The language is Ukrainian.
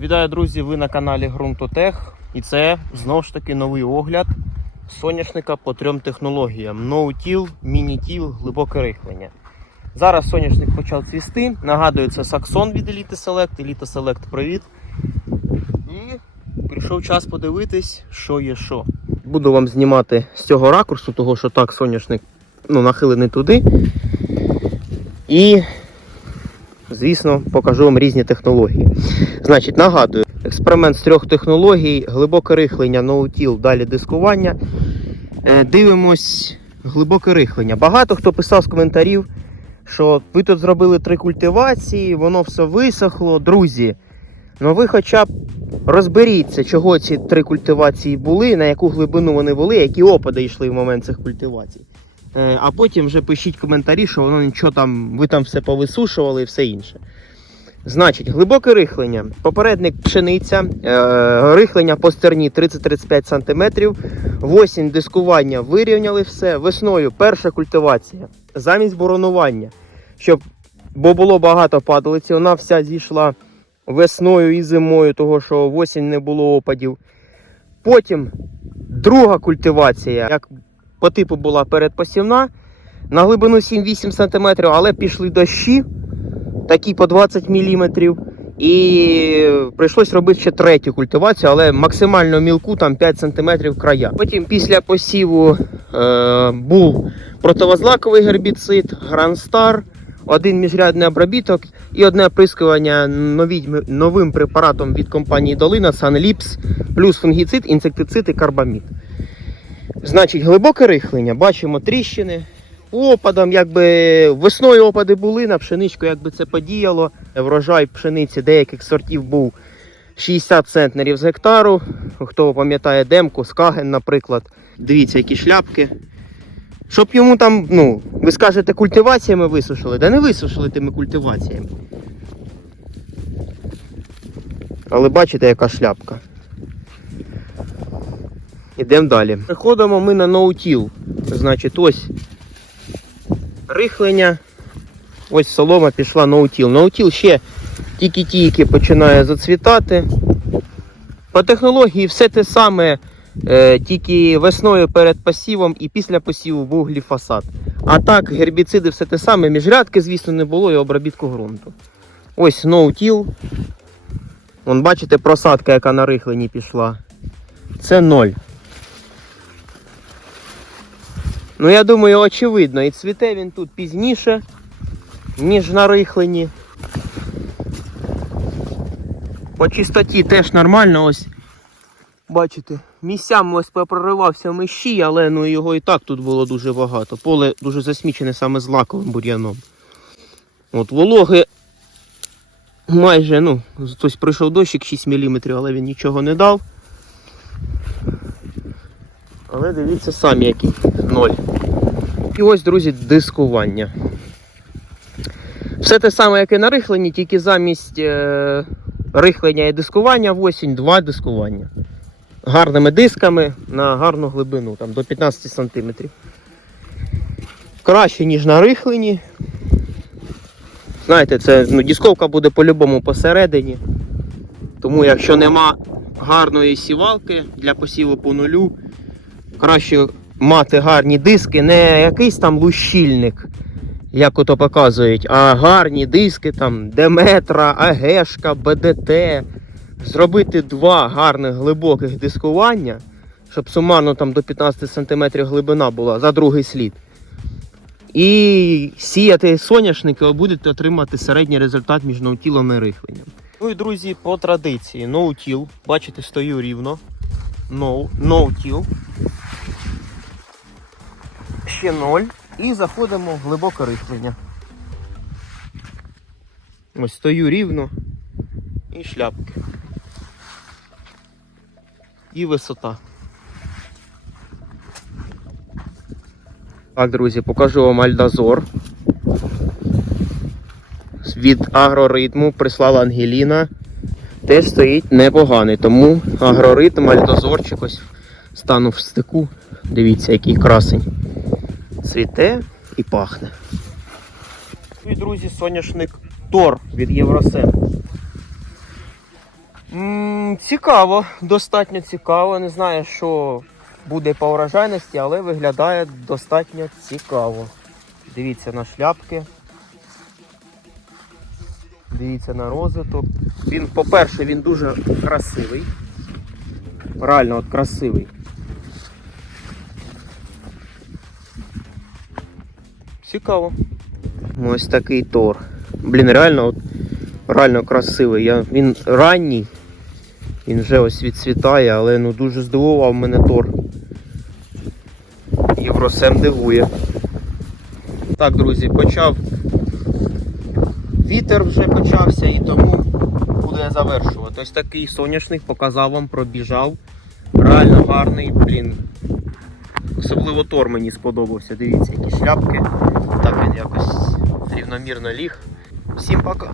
Вітаю, друзі! Ви на каналі Грунтотех. І це знову ж таки новий огляд соняшника по трьом технологіям: No-Till, Mini-Till, глибоке рихлення. Зараз соняшник почав цвісти. Нагадую, це Саксон від Elite Select, Elite Select привіт. І прийшов час подивитись, що є що. Буду вам знімати з цього ракурсу, того що так соняшник ну, нахилений туди. І звісно, покажу вам різні технології. Значить, нагадую, експеримент з трьох технологій: глибоке рихлення, ноутіл, далі дискування. Е, Дивимось глибоке рихлення. Багато хто писав з коментарів, що ви тут зробили три культивації, воно все висохло. Друзі, ну ви хоча б розберіться, чого ці три культивації були, на яку глибину вони були, які опади йшли в момент цих культивацій. Е, А потім вже пишіть коментарі, що воно нічого там, ви там все повисушували і все інше. Значить, глибоке рихлення. Попередник пшениця, е, рихлення по стерні 30-35 см. В осінь дискування вирівняли все. Весною перша культивація. Замість боронування. Щоб, бо було багато падалиці, вона вся зійшла весною і зимою, того що осінь не було опадів. Потім друга культивація, як по типу була передпосівна, на глибину 7-8 см, але пішли дощі, такі по 20 мм. І прийшлось робити ще третю культивацію, але максимально мілку, там 5 см края. Потім після посіву е, був противозлаковий гербіцид, Гранстар, один міжрядний обробіток і одне оприскування новим препаратом від компанії Долина Sunlips, плюс фунгіцид, інсектицид і карбамід. Значить, глибоке рихлення. Бачимо тріщини. Опадом, якби весною опади були на пшеничку, якби це подіяло. Врожай пшениці деяких сортів був 60 центнерів з гектару. Хто пам'ятає демку, скаген, наприклад. Дивіться, які шляпки. Щоб йому там, ну, ви скажете, культиваціями висушили, да не висушили тими культиваціями. Але бачите, яка шляпка. Ідемо далі. Приходимо ми на ноутіл. Значить, ось рихлення. Ось солома пішла ноутіл. Ноутіл ще тільки-тільки починає зацвітати. По технології все те саме, е, тільки весною перед посівом і після посіву був гліфосат. А так, гербіциди все те саме, міжрядки, звісно, не було і обробітку ґрунту. Ось ноутіл. Вон бачите, просадка, яка на рихленні пішла. Це ноль. Ну, я думаю, очевидно, і цвіте він тут пізніше, ніж на рихленні. По чистоті теж нормально ось. Бачите, місцями ось проривався мещі, але ну його і так тут було дуже багато. Поле дуже засмічене саме з лаковим бур'яном. От вологи майже, ну, хтось прийшов дощик 6 мм, але він нічого не дав. Але дивіться самі який ноль. І ось, друзі, дискування. Все те саме, як і на рихленні, тільки замість е, рихлення і дискування в осінь два дискування. Гарними дисками на гарну глибину, там до 15 см. Краще, ніж на рихленні. Знаєте, це ну, дисковка буде по-любому посередині. Тому якщо нема гарної сівалки для посіву по нулю, краще мати гарні диски, не якийсь там лущильник, як ото показують, а гарні диски там Деметра, Агешка, БДТ. Зробити два гарних глибоких дискування, щоб сумарно там до 15 см глибина була за другий слід. І сіяти соняшники, ви будете отримати середній результат між ноутілом і рихленням. Ну і друзі, по традиції, ноутіл. Бачите, стою рівно. No, Ще 0. І заходимо в глибоке рихлення. Ось стою рівно. І шляпки. І висота. Так, друзі, покажу вам альдазор. Від агроритму прислала Ангеліна. Теж стоїть непоганий, тому агроритм, альдозорчик ось стану в стику. Дивіться, який красень. Цвіте і пахне. Ну і друзі, соняшник Тор від Євросем. Цікаво, достатньо цікаво. Не знаю, що буде по урожайності, але виглядає достатньо цікаво. Дивіться на шляпки. Дивіться на розвиток. Він, по-перше, він дуже красивий. Реально от красивий. Цікаво. Ось такий тор. Блін, реально, от, реально красивий. Я, він ранній. Він вже ось відцвітає, але ну дуже здивував мене тор. Євросем дивує. Так, друзі, почав. Вітер вже почався і тому буду я завершувати. Ось такий соняшник показав вам, пробіжав. Реально гарний, блін. Особливо тор мені сподобався. Дивіться, які шляпки. Так він якось рівномірно ліг. Всім пока.